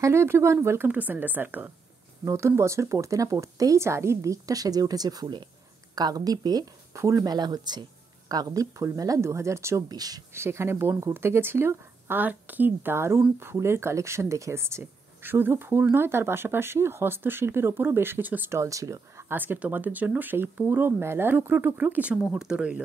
Hello everyone, welcome to Senseless Circle. নতুন বছর পড়তে না পড়তেই চারিদিকটা সেজে উঠেছে ফুলে। কাকদ্বীপে ফুল মেলা হচ্ছে, কাকদ্বীপ ফুল মেলা 2024। সেখানে বোন ঘুরতে গেছিল আর কি দারুণ ফুলের কালেকশন দেখে এসছে। শুধু ফুল নয়, তার পাশাপাশি হস্তশিল্পের ওপরও বেশ কিছু স্টল ছিল। আজকে তোমাদের জন্য সেই পুরো মেলার টুকরো টুকরো কিছু মুহূর্ত রইল।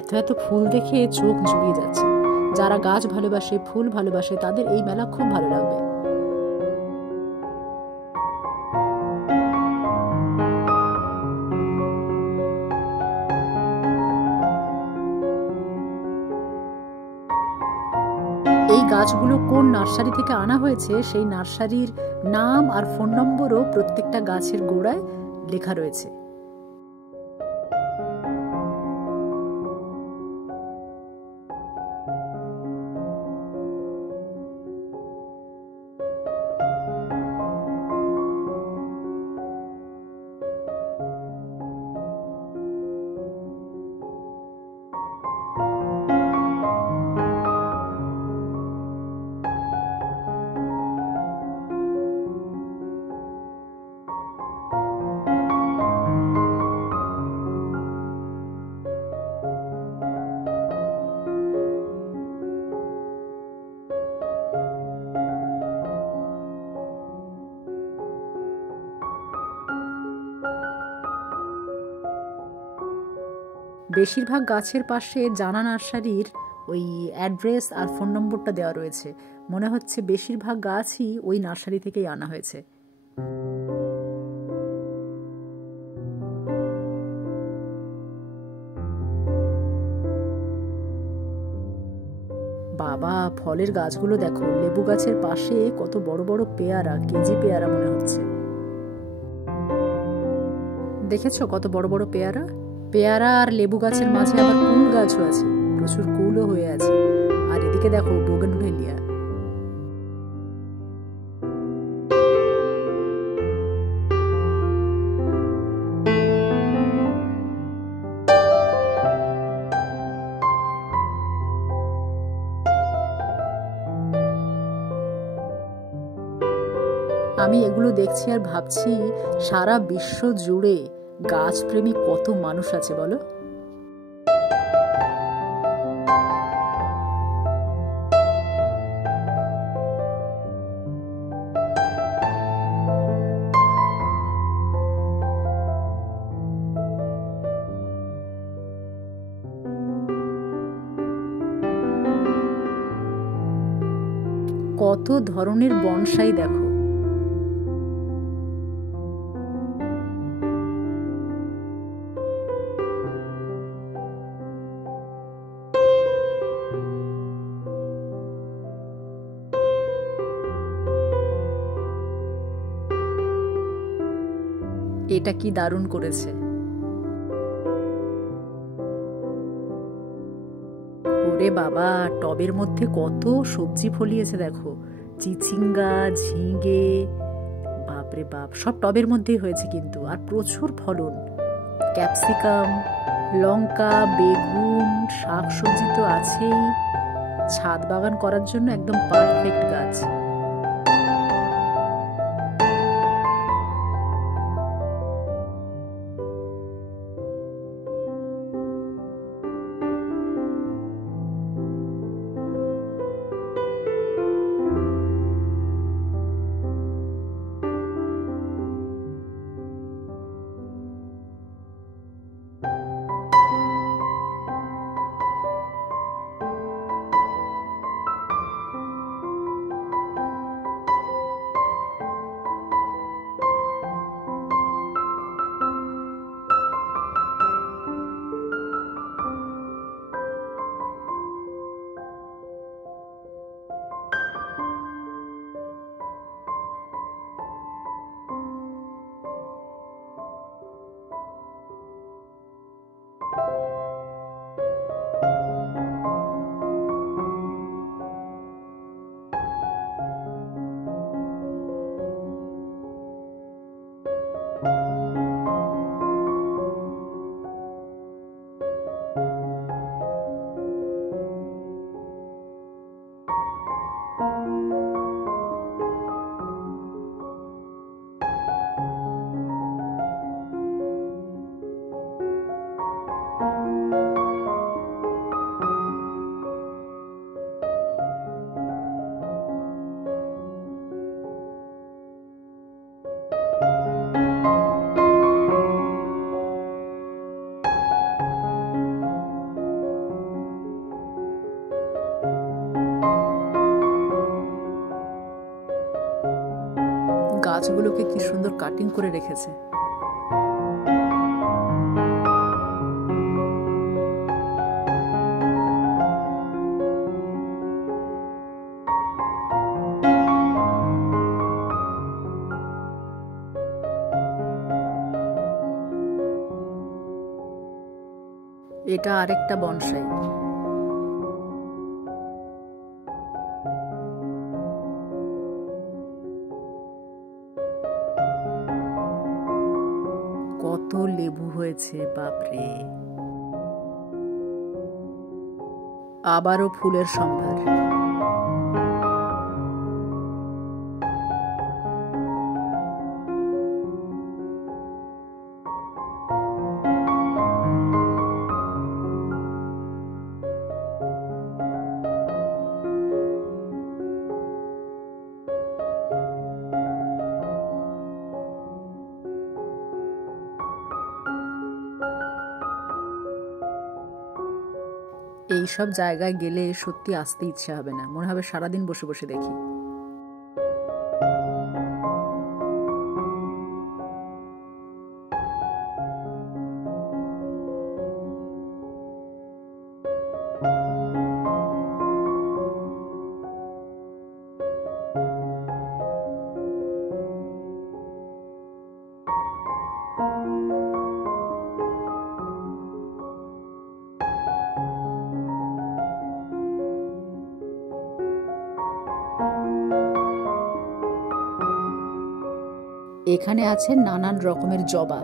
এত এত ফুল দেখে চোখ জুড়িয়ে যাচ্ছে। যারা গাছ ভালোবাসে, ফুল ভালোবাসে, তাদের এই মেলা খুব ভালো লাগবে। এই গাছগুলো কোন নার্সারি থেকে আনা হয়েছে সেই নার্সারির নাম আর ফোন নম্বরও প্রত্যেকটা গাছের গোড়ায় লেখা রয়েছে। বেশিরভাগ গাছের পাশে জানা নার্সারির ওই অ্যাড্রেস আর ফোন নম্বরটা দেওয়া রয়েছে। মনে হচ্ছে বেশিরভাগ গাছই ওই নার্সারি থেকেই আনা হয়েছে। বাবা, ফলের গাছগুলো দেখো। লেবু গাছের পাশে কত বড় বড় পেয়ারা, কেজি পেয়ারা মনে হচ্ছে। দেখেছো কত বড় বড় পেয়ারা? পেয়ারা আর লেবু গাছের মাঝে আবার কুল গাছও আছে, প্রচুর কুলও হয়ে আছে। আর এদিকে দেখো বোগেনভেলিয়া। আমি এগুলো দেখছি আর ভাবছি, সারা বিশ্ব জুড়ে গাছপ্রেমী কত মানুষ আছে বলো। কত ধরনের বনসাই দেখো। এটা কি দারুণ করেছে। ওরে বাবা, টবের মধ্যে কত সবজি ফলিয়েছে দেখো। চিচিঙ্গা, ঝিঙে, বাপরে বাপ, সব টবের মধ্যেই হয়েছে কিন্তু। আর প্রচুর ফলন, ক্যাপসিকাম, লঙ্কা, বেগুন, শাক সবজি তো আছেই। ছাদ বাগান করার জন্য একদম পারফেক্ট গাছ। গাছগুলোকে কি সুন্দর কাটিং করে রেখেছে। এটা আরেকটা বনসাই। কত লেবু হয়েছে বাপরে! আবারও ফুলের সম্ভার। এইসব জায়গায় গেলে সত্যি আসতে ইচ্ছে হবে না, মনে হবে সারাদিন বসে বসে দেখি। এখানে আছে নানান রকমের জবা।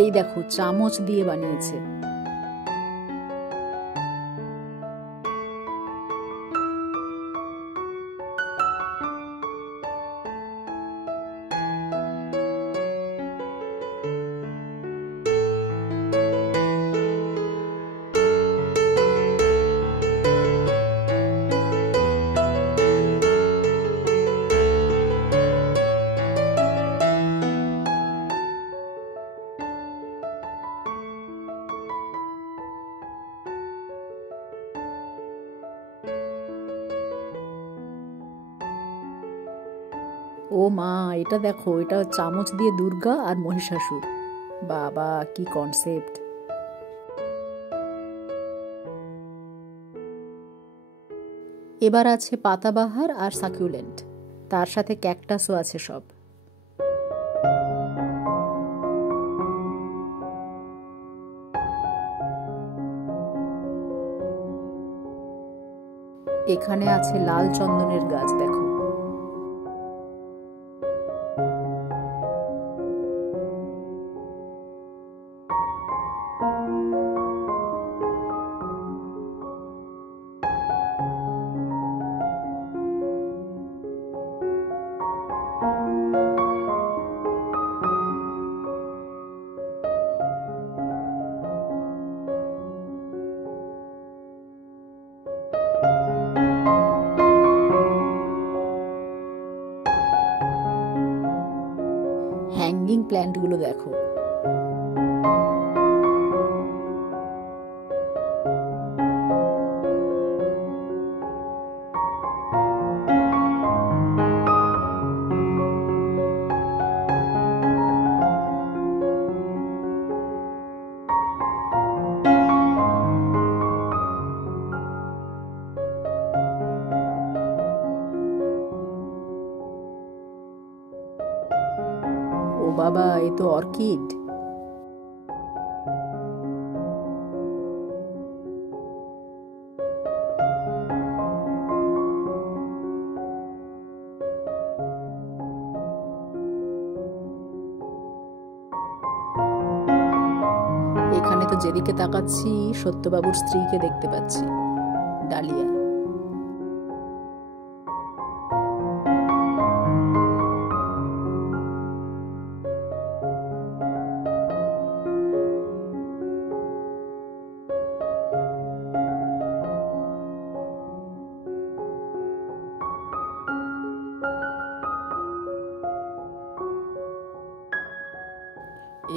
এই দেখো চামচ দিয়ে বানিয়েছে। ও মা, এটা দেখো, এটা চামচ দিয়ে দুর্গা আর মহিষাসুর। বাবা, কি কনসেপ্ট! এবার আছে পাতাবাহার আর সাকিউলেন্ট, তার সাথে ক্যাকটাসও আছে সব। এখানে আছে লাল চন্দনের গাছ, দেখো। হ্যাঙ্গিং প্ল্যান্টগুলো দেখো। ও বাবা, এ তো অর্কিড। এখানে তো যেদিকে তাকাচ্ছি সত্যবাবুর স্ত্রীকে দেখতে পাচ্ছি, ডালিয়া।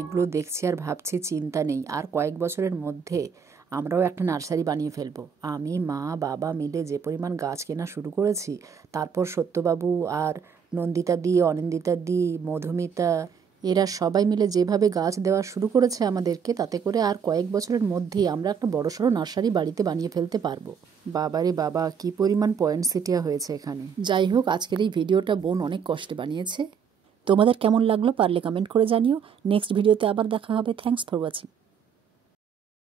এগুলো দেখছি আর ভাবছি চিন্তা নেই, আর কয়েক বছরের মধ্যে আমরাও একটা নার্সারি বানিয়ে ফেলবো। আমি, মা, বাবা মিলে যে পরিমাণ গাছ কেনা শুরু করেছি, তারপর সত্যবাবু আর নন্দিতা দি, অনিন্দিতা দি, মধুমিতা, এরা সবাই মিলে যেভাবে গাছ দেওয়া শুরু করেছে আমাদেরকে, তাতে করে আর কয়েক বছরের মধ্যেই আমরা একটা বড়সড় নার্সারি বাড়িতে বানিয়ে ফেলতে পারবো। বাবারে বাবা, কি পরিমাণ পয়েন্টসেটিয়া হয়েছে এখানে। যাই হোক, আজকের এই ভিডিওটা বোন অনেক কষ্টে বানিয়েছে। তোমাদের কেমন লাগলো পারলে কমেন্ট করে জানিও। নেক্সট ভিডিওতে আবার দেখা হবে। Thanks for watching.